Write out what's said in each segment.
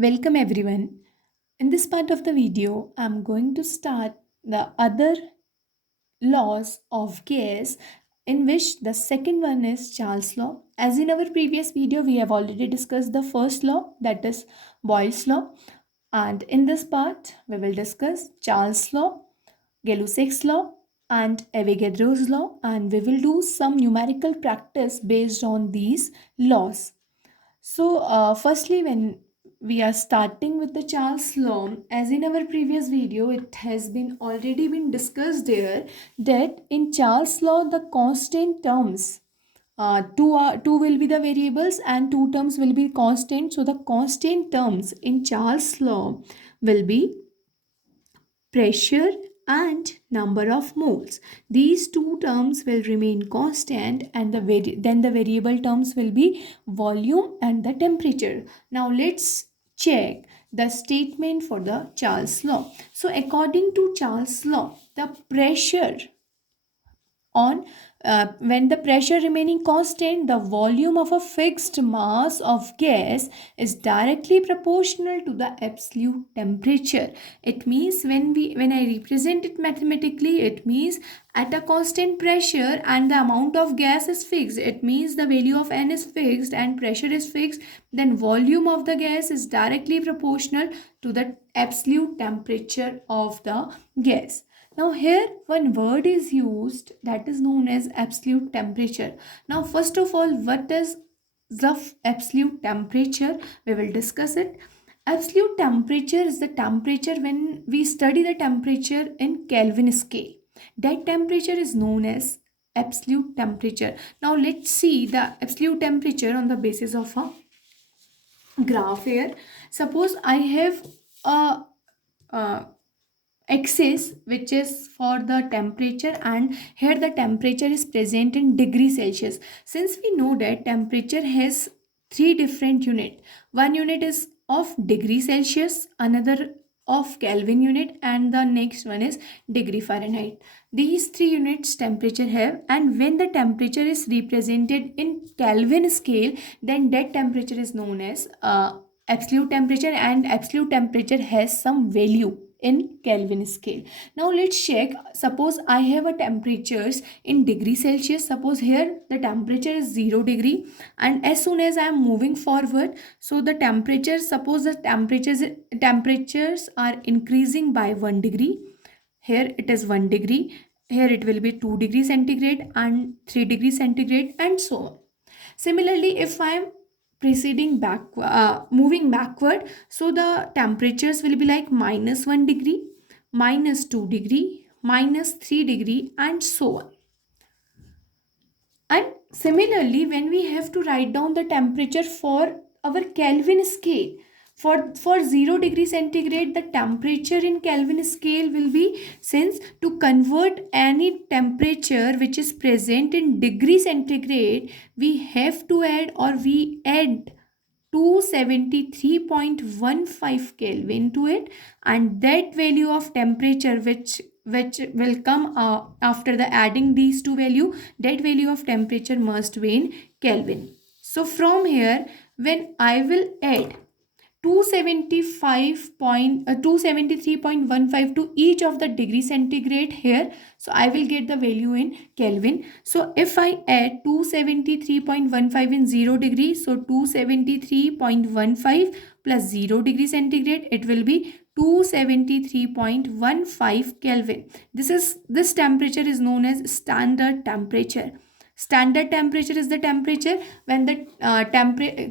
Welcome everyone. In this part of the video, I'm going to start the other laws of gas, in which the second one is Charles law. As in our previous video, we have already discussed the first law, that is Boyle's law. And in this part, we will discuss Charles law, Gay-Lussac's law, and Avogadro's law, and we will do some numerical practice based on these laws. Firstly, when we are starting with the Charles law, as in our previous video, it has been already been discussed there that in Charles law, the constant terms, two will be the variables and two terms will be constant. So the constant terms in Charles law will be pressure and number of moles. These two terms will remain constant, and then the variable terms will be volume and the temperature. Now let's check the statement for the Charles law. So according to Charles law, the pressure on when the pressure remaining constant, the volume of a fixed mass of gas is directly proportional to the absolute temperature. It means when I represent it mathematically, it means at a constant pressure and the amount of gas is fixed, it means the value of n is fixed and pressure is fixed, then volume of the gas is directly proportional to the absolute temperature of the gas. Now here one word is used that is known as absolute temperature. Now first of all, what is the absolute temperature? We will discuss it. Absolute temperature is the temperature when we study the temperature in Kelvin scale. That temperature is known as absolute temperature. Now let's see the absolute temperature on the basis of a graph here. Suppose I have a axis which is for the temperature, and here the temperature is present in degree Celsius. Since we know that temperature has three different unit, one unit is of degree Celsius, another of Kelvin unit, and the next one is degree Fahrenheit. These three units temperature have, and when the temperature is represented in Kelvin scale, then that temperature is known as absolute temperature, and absolute temperature has some value in Kelvin scale. Now let's check. Suppose I have a temperatures in degree Celsius. Suppose here the temperature is 0 degree, and as soon as I am moving forward, so the temperature, suppose the temperatures are increasing by 1 degree. Here it is 1 degree. Here it will be 2 degrees centigrade and 3 degrees centigrade, and so on. Similarly, if I am proceeding back, moving backward, so the temperatures will be like -1 degree, -2 degree, -3 degree, and so on. And similarly, when we have to write down the temperature for our Kelvin scale, for 0 degree centigrade, the temperature in Kelvin scale will be, since to convert any temperature which is present in degree centigrade, we have to add, or we add 273.15 Kelvin to it, and that value of temperature which will come after the adding these two value, that value of temperature must be in Kelvin. So from here, when I will add 273.15 to each of the degree centigrade here, so I will get the value in Kelvin. So if I add 273.15 in 0 degree, so 273.15 plus 0 degree centigrade, it will be 273.15 Kelvin. This temperature is known as standard temperature. Standard temperature is the temperature when the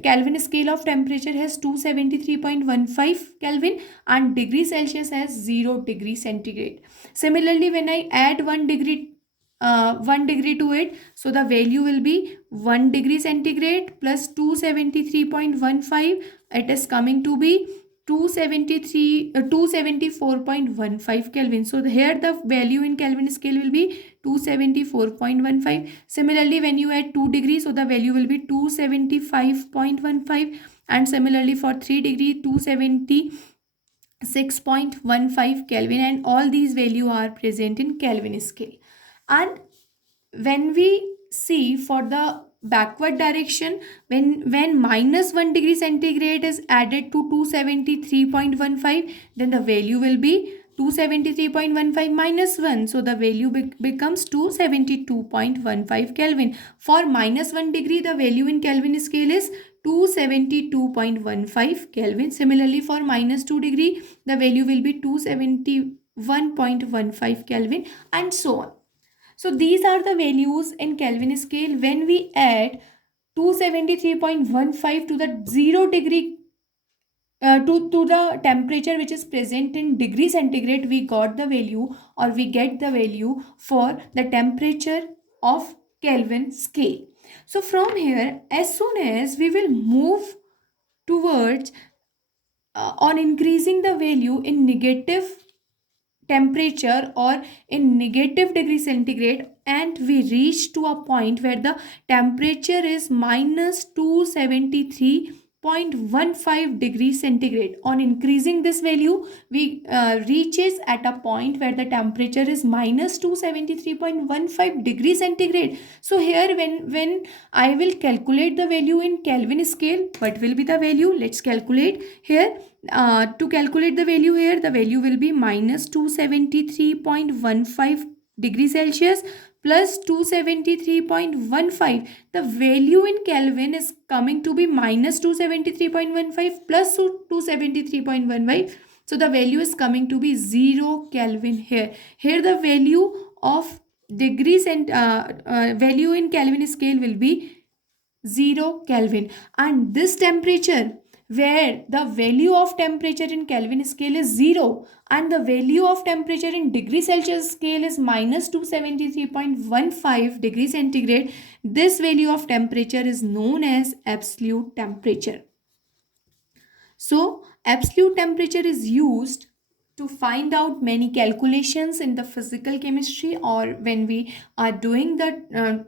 Kelvin scale of temperature has 273.15 Kelvin and degree Celsius has 0 degree centigrade. Similarly, when I add 1 degree to it, so the value will be 1 degree centigrade plus 273.15. It is coming to be 274.15 Kelvin. So here the value in Kelvin scale will be 274.15. Similarly, when you add 2 degrees, so the value will be 275.15, and similarly for 3 degree 276.15 Kelvin, and all these value are present in Kelvin scale. And when we see for the backward direction, when minus 1 degree centigrade is added to 273.15, then the value will be 273.15 minus 1. So the value becomes 272.15 Kelvin. For minus 1 degree, the value in Kelvin scale is 272.15 Kelvin. Similarly, for minus 2 degree, the value will be 271.15 Kelvin, and so on. So these are the values in Kelvin scale. When we add 273.15 to the 0 degree to the temperature which is present in degree centigrade, we got the value, or we get the value for the temperature of Kelvin scale. So from here, as soon as we will move towards on increasing the value in negative temperature or in negative degree centigrade, and we reach to a point where the temperature is minus 273.15 degrees centigrade. On increasing this value, we reaches at a point where the temperature is minus 273.15 degrees centigrade. So here, when I will calculate the value in Kelvin scale, what will be the value? Let's calculate here. To calculate the value here, the value will be minus 273.15 degrees Celsius plus 273.15. The value in Kelvin is coming to be minus 273.15 plus 273.15. So the value is coming to be 0 Kelvin here. Here the value of degrees and value in Kelvin scale will be 0 Kelvin. And this temperature, where the value of temperature in Kelvin scale is 0 and the value of temperature in degree Celsius scale is minus 273.15 degrees centigrade, this value of temperature is known as absolute temperature. So absolute temperature is used to find out many calculations in the physical chemistry, or when we are doing the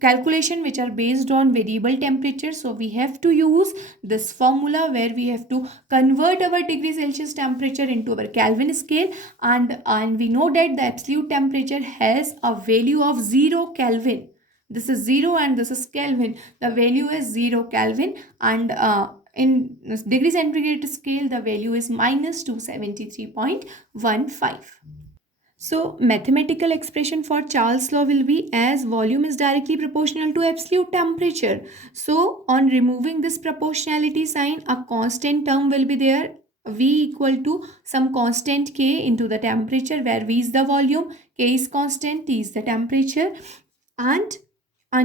calculation which are based on variable temperature. So we have to use this formula where we have to convert our degree Celsius temperature into our Kelvin scale, and we know that the absolute temperature has a value of 0 Kelvin. This is 0 and this is Kelvin. The value is 0 Kelvin, and in degree centigrade scale, the value is minus 273.15. So mathematical expression for Charles law will be as volume is directly proportional to absolute temperature. So on removing this proportionality sign, a constant term will be there, V equal to some constant K into the temperature, where V is the volume, K is constant, T is the temperature, and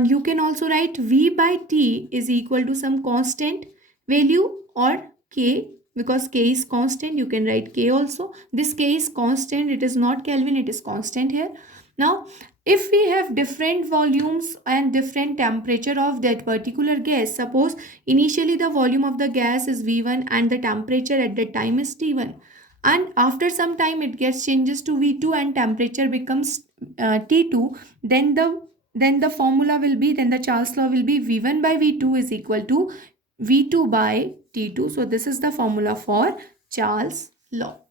you can also write V by T is equal to some constant value, or K, because K is constant, you can write K also. This K is constant, it is not Kelvin, it is constant here. Now if we have different volumes and different temperature of that particular gas, suppose initially the volume of the gas is V1 and the temperature at that time is T1, and after some time it gets changes to V2 and temperature becomes T2, then the formula will be, then the Charles law will be V1 by V2 is equal to V2 by T2. So this is the formula for Charles law,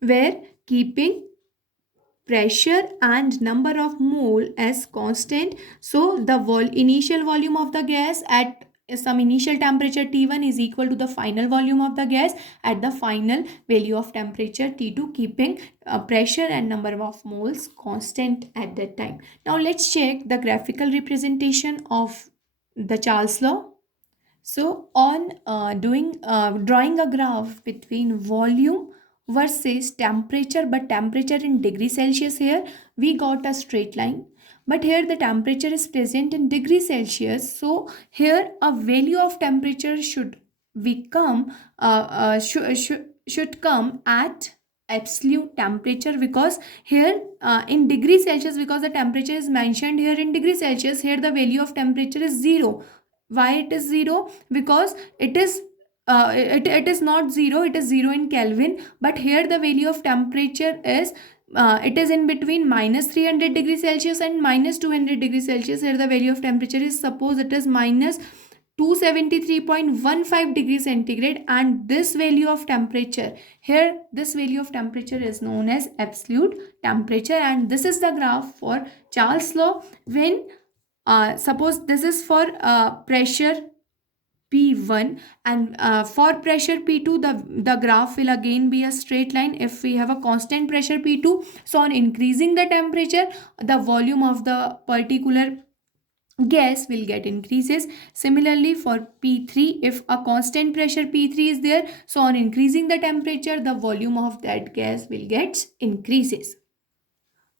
where keeping pressure and number of mole as constant, so the initial volume of the gas at some initial temperature T1 is equal to the final volume of the gas at the final value of temperature T2, keeping pressure and number of moles constant at that time. Now let's check the graphical representation of the Charles law. So on drawing a graph between volume versus temperature, but temperature in degree Celsius, here we got a straight line, but here the temperature is present in degree Celsius. So here a value of temperature should become should come at absolute temperature, because here in degree Celsius, because the temperature is mentioned here in degree Celsius, here the value of temperature is 0. Why it is 0? Because it is it is not 0, it is 0 in Kelvin, but here the value of temperature is it is in between minus 300 degrees Celsius and minus 200 degrees Celsius. Here the value of temperature is, suppose it is minus 273.15 degrees centigrade, and this value of temperature here, this value of temperature is known as absolute temperature. And this is the graph for Charles law, when Suppose this is for pressure P1, and for pressure P2, the graph will again be a straight line if we have a constant pressure P2. So on increasing the temperature, the volume of the particular gas will get increases. Similarly for P3, if a constant pressure P3 is there, so on increasing the temperature, the volume of that gas will get increases.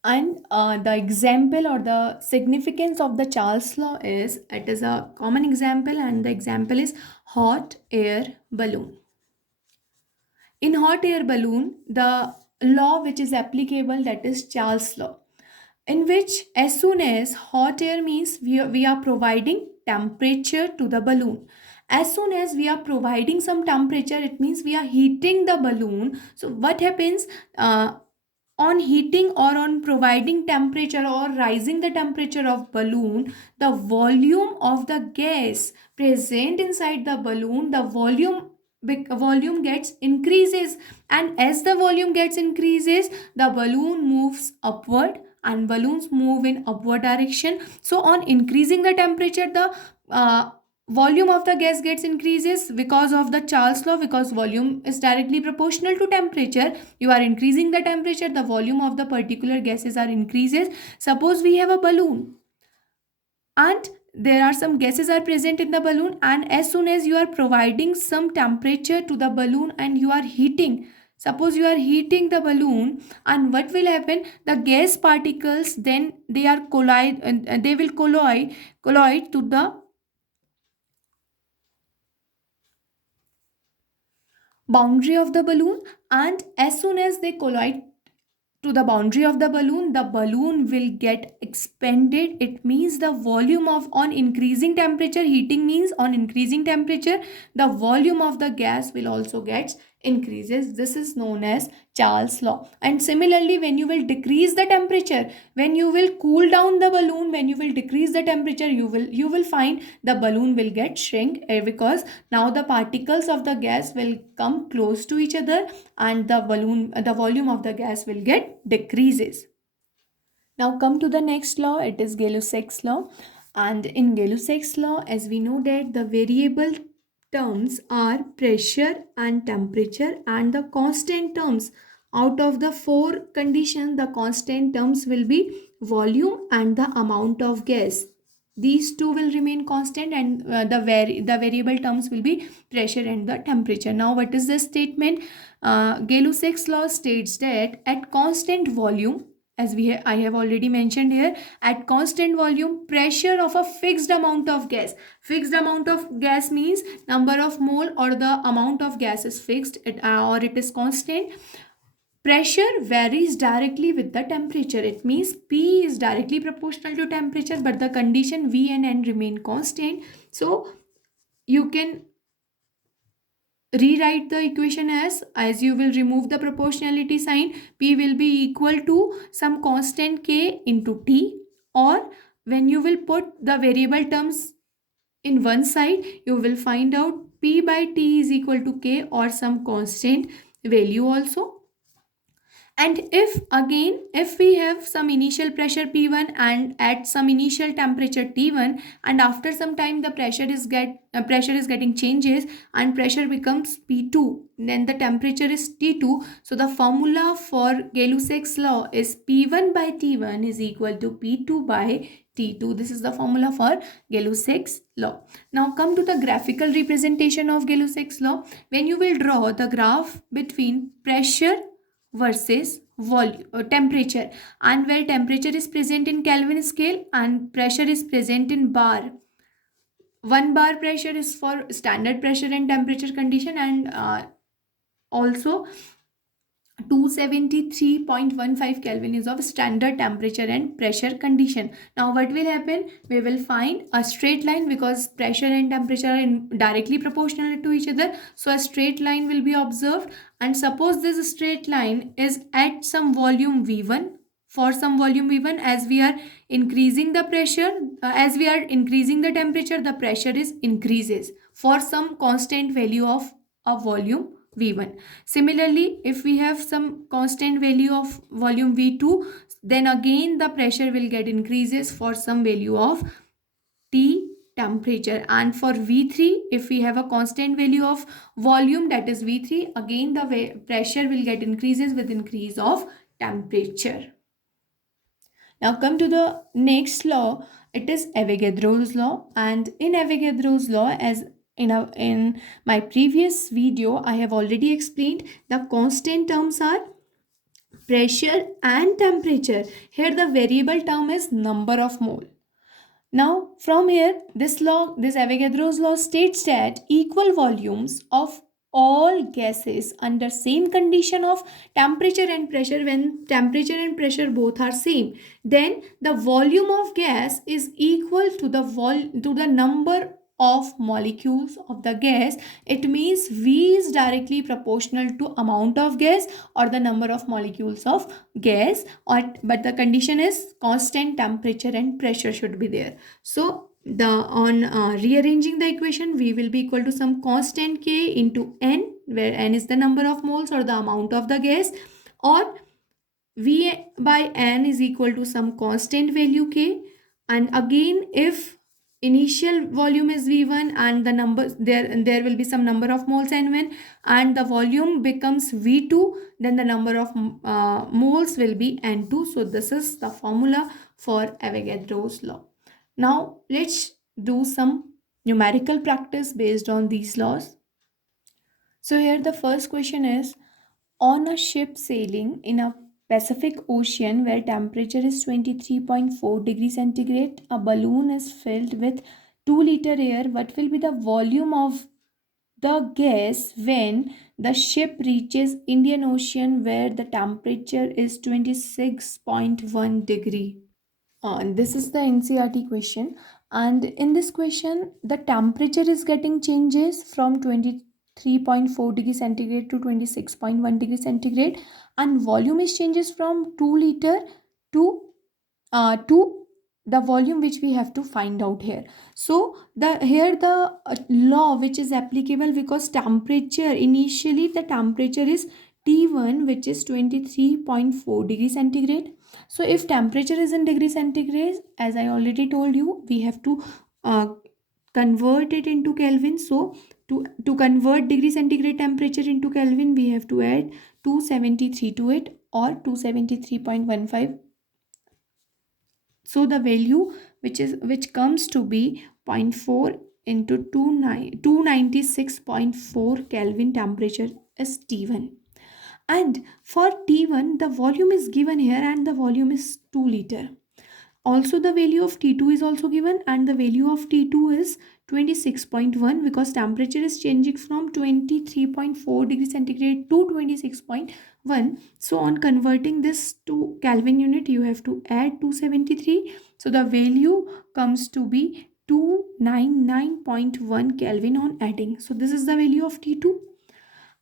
And the example or the significance of the Charles law is, it is a common example, and the example is hot air balloon. In hot air balloon, the law which is applicable, that is Charles law, in which as soon as hot air means we are providing temperature to the balloon. As soon as we are providing some temperature, it means we are heating the balloon. So what happens, on heating or on providing temperature or rising the temperature of balloon, the volume of the gas present inside the balloon, the volume gets increases, and as the volume gets increases, the balloon moves upward, and balloons move in upward direction. So on increasing the temperature, the volume of the gas gets increases because of the Charles law, because volume is directly proportional to temperature. You are increasing the temperature, the volume of the particular gases are increases. Suppose we have a balloon, and there are some gases are present in the balloon, and as soon as you are providing some temperature to the balloon and you are heating, suppose you are heating the balloon, and what will happen, the gas particles then they are collide, they will collide to the boundary of the balloon, and as soon as they collide to the boundary of the balloon will get expanded. It means the volume of, on increasing temperature, heating means on increasing temperature, the volume of the gas will also get increases. This is known as Charles law. And similarly, when you will decrease the temperature, when you will cool down the balloon, when you will decrease the temperature, you will find the balloon will get shrink, because now the particles of the gas will come close to each other, and the volume of the gas will get decreases. Now come to the next law, it is Gay-Lussac's law. And in Gay-Lussac's law, as we know that the variable terms are pressure and temperature, and the constant terms, out of the four conditions, the constant terms will be volume and the amount of gas. These two will remain constant, and the variable terms will be pressure and the temperature. Now what is the statement? Gay-Lussac's law states that at constant volume, as I have already mentioned here, at constant volume, pressure of a fixed amount of gas. Fixed amount of gas means number of mole, or the amount of gas is fixed, or it is constant. Pressure varies directly with the temperature. It means P is directly proportional to temperature, but the condition V and N remain constant. So you can rewrite the equation as you will remove the proportionality sign, P will be equal to some constant K into T, or when you will put the variable terms in one side, you will find out P by T is equal to K, or some constant value also. And if we have some initial pressure P1 and at some initial temperature T1, and after some time the pressure is getting changes and pressure becomes P2, then the temperature is T2. So the formula for Gay-Lussac's law is P1 by T1 is equal to P2 by T2. This is the formula for Gay-Lussac's law. Now come to the graphical representation of Gay-Lussac's law. When you will draw the graph between pressure versus temperature, and where temperature is present in Kelvin scale and pressure is present in bar. 1 bar pressure is for standard pressure and temperature condition, and also 273.15 Kelvin is of standard temperature and pressure condition. Now what will happen? We will find a straight line, because pressure and temperature are directly proportional to each other. So a straight line will be observed, and suppose this straight line is at some volume V1. For some volume V1, as we are increasing the pressure, as we are increasing the temperature, the pressure is increases for some constant value of a volume V1. Similarly, if we have some constant value of volume V2, then again the pressure will get increases for some value of T temperature, and for V3, if we have a constant value of volume, that is V3, again the pressure will get increases with increase of temperature. Now come to the next law. It is Avogadro's law, and in Avogadro's law, as in my previous video I have already explained, the constant terms are pressure and temperature. Here the variable term is number of mole. Now from here, this Avogadro's law states that equal volumes of all gases under same condition of temperature and pressure, when temperature and pressure both are same, then the volume of gas is equal to the number of molecules of the gas. It means V is directly proportional to amount of gas or the number of molecules of gas, but the condition is constant temperature and pressure should be there. So on rearranging the equation, V will be equal to some constant K into N, where N is the number of moles or the amount of the gas, or V by N is equal to some constant value K. And again, if initial volume is V1 and the number there will be some number of moles N1, and the volume becomes V2, then the number of moles will be N2. So this is the formula for Avogadro's law. Now let's do some numerical practice based on these laws. So here the first question is, on a ship sailing in a Pacific Ocean where temperature is 23.4 degrees centigrade, a balloon is filled with 2-liter air. What will be the volume of the gas when the ship reaches Indian Ocean where the temperature is 26.1 degree? This is the NCERT question, and in this question the temperature is getting changes from 23.4 degree centigrade to 26.1 degree centigrade, and volume is changes from 2 liter to the volume which we have to find out here. So the law which is applicable, because temperature, initially the temperature is T1, which is 23.4 degree centigrade. So if temperature is in degree centigrade, as I already told you, we have to convert it into Kelvin. So to convert degree centigrade temperature into Kelvin, we have to add 273 to it, or 273.15. So the value which comes to be 0.4 into 296.4 Kelvin temperature is T1. And for T1, the volume is given here and the volume is 2 liter. Also the value of T2 is also given, and the value of T2 is 26.1, because temperature is changing from 23.4 degree centigrade to 26.1. So on converting this to Kelvin unit, you have to add 273. So the value comes to be 299.1 Kelvin on adding. So this is the value of T2.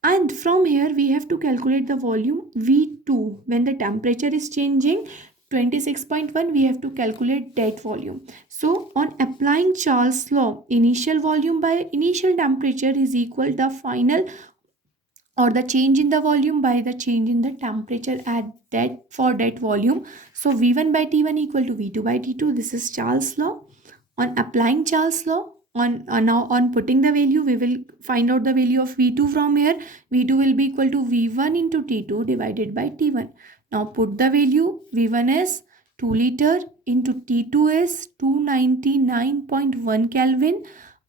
And from here we have to calculate the volume V2. When the temperature is changing 26.1, we have to calculate that volume. So on applying Charles' law, initial volume by initial temperature is equal to the final, or the change in the volume by the change in the temperature at that for that volume. So V1 by T1 equal to V2 by T2. This is Charles' law. On applying Charles' law, now on putting the value, we will find out the value of V2 from here. V2 will be equal to V1 into T2 divided by T1. Now put the value. V1 is 2 liter into T2 is 299.1 Kelvin,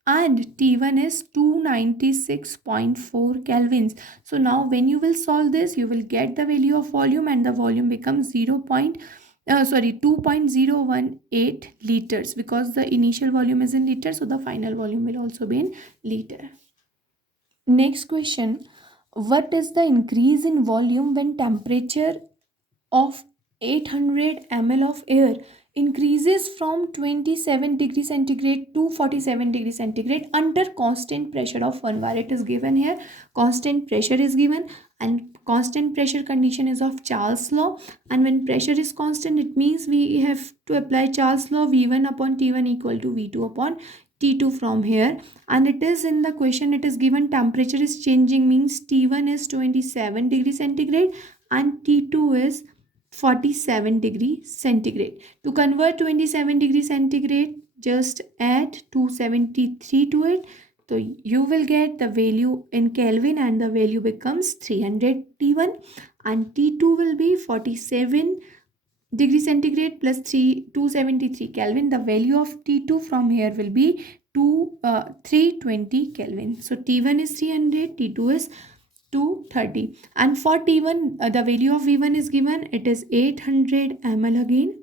and T1 is 296.4 kelvins. So now when you will solve this, you will get the value of volume, and the volume becomes 2.018 liters, because the initial volume is in liter, so the final volume will also be in liter. Next question, what is the increase in volume when temperature of 800 ml of air increases from 27 degree centigrade to 47 degree centigrade under constant pressure of 1 bar? It is given here, constant pressure is given, and constant pressure condition is of Charles' law. And when pressure is constant, it means we have to apply Charles' law, V1 upon T1 equal to V2 upon T2 from here. And it is in the question, it is given temperature is changing, means T1 is 27 degree centigrade and T2 is 47 degree centigrade. To convert 27 degree centigrade, just add 273 to it. So you will get the value in Kelvin and the value becomes 300 T1, and T2 will be 47 degree centigrade plus 273 Kelvin. The value of T2 from here will be 320 Kelvin. So T1 is 300, T2 is 230, and for T1 the value of V1 is given, it is 800 ml again,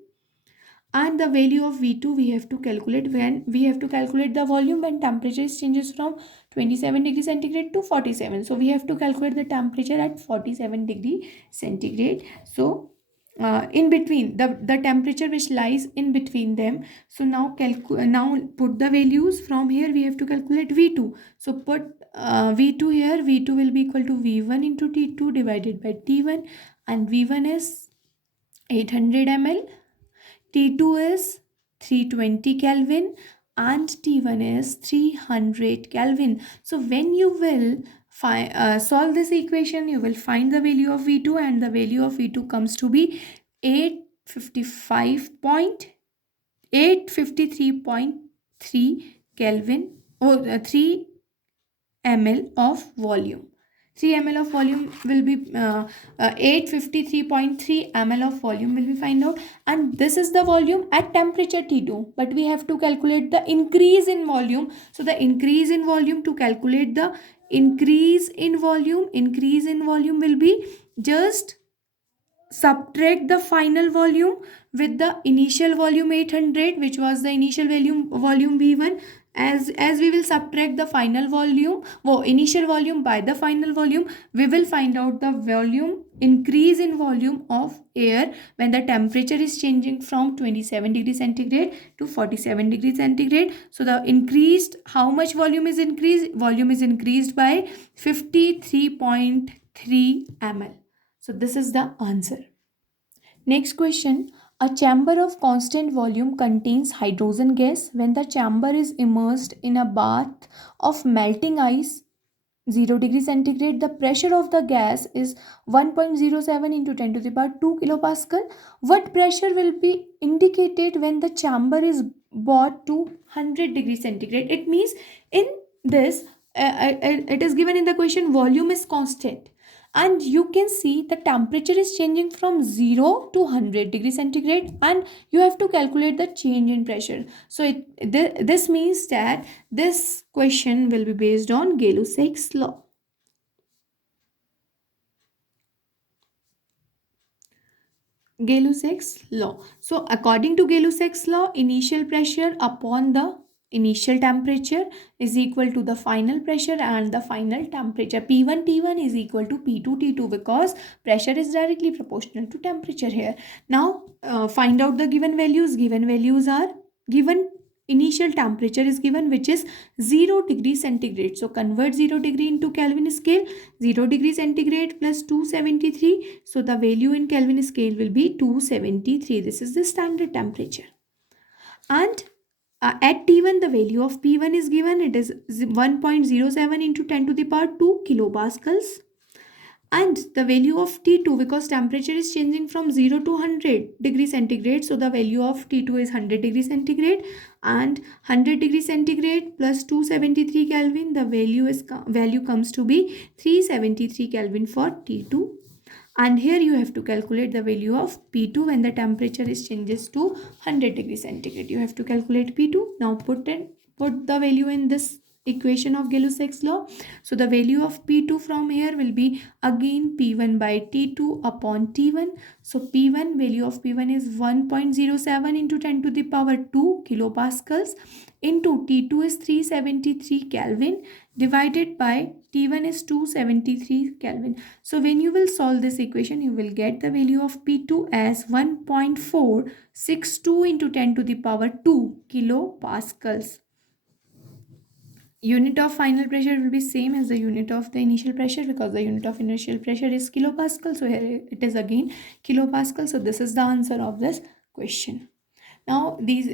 and the value of V2 we have to calculate when we have to calculate the volume when temperature changes from 27 degree centigrade to 47. So we have to calculate the temperature at 47 degree centigrade. So in between the temperature which lies in between them. So now now put the values. From here we have to calculate V2. So put V2 here. V2 will be equal to V1 into T2 divided by T1, and V1 is 800 ml, T2 is 320 Kelvin, and T1 is 300 Kelvin. So when you will solve this equation, you will find the value of V2, and the value of V2 comes to be 853.3 Kelvin, or 3 ml of volume. 3 ml of volume will be 853.3 ml of volume will be find out, and this is the volume at temperature T2, but we have to calculate the increase in volume. So the increase in volume, to calculate the increase in volume will be just subtract the final volume with the initial volume 800, which was the initial volume V1. As we will subtract the final volume, initial volume by the final volume, we will find out the volume increase in volume of air when the temperature is changing from 27 degree centigrade to 47 degree centigrade. So the increased, how much volume is increased? Volume is increased by 53.3 ml. So this is the answer. Next question. A chamber of constant volume contains hydrogen gas. When the chamber is immersed in a bath of melting ice, 0 degree centigrade, the pressure of the gas is 1.07 into 10 to the power 2 kilopascal. What pressure will be indicated when the chamber is brought to 100 degree centigrade? It means in this, it is given in the question, volume is constant, and you can see the temperature is changing from 0 to 100 degree centigrade, and you have to calculate the change in pressure. So this means that this question will be based on Gay-Lussac's law. Gay-Lussac's law. So according to Gay-Lussac's law, initial pressure upon the initial temperature is equal to the final pressure and the final temperature. P1 T1 is equal to P2 T2, because pressure is directly proportional to temperature here. Now find out the given values. Given values are given. Initial temperature is given, which is 0 degree centigrade. So convert 0 degree into Kelvin scale. 0 degree centigrade plus 273. So the value in Kelvin scale will be 273. This is the standard temperature. And at T1, the value of P1 is given. It is 1.07 into 10 to the power 2 kilopascals. And the value of T2, because temperature is changing from 0 to 100 degree centigrade, so the value of T2 is 100 degree centigrade, and 100 degree centigrade plus 273 Kelvin, the value comes to be 373 Kelvin for T2. And here you have to calculate the value of P2 when the temperature is changes to 100 degree centigrade. You have to calculate P2. Now put the value in this equation of Gay-Lussac's law. So the value of P2 from here will be again P1 by T2 upon T1. So P1, value of P1 is 1.07 into 10 to the power 2 kilopascals into T2 is 373 Kelvin divided by T1 is 273 Kelvin. So when you will solve this equation, you will get the value of P2 as 1.462 into 10 to the power 2 kilopascals. Unit of final pressure will be same as the unit of the initial pressure, because the unit of initial pressure is kilopascal. So here it is again kilopascal. So this is the answer of this question. Now this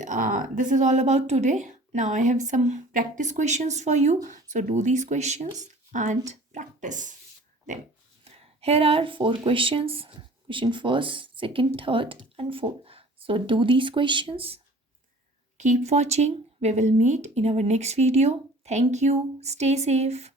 is all about today. Now I have some practice questions for you. So do these questions and practice them. Here are 4 questions. Question first, second, third and fourth. So do these questions Keep watching. We will meet in our next video. Thank you. Stay safe.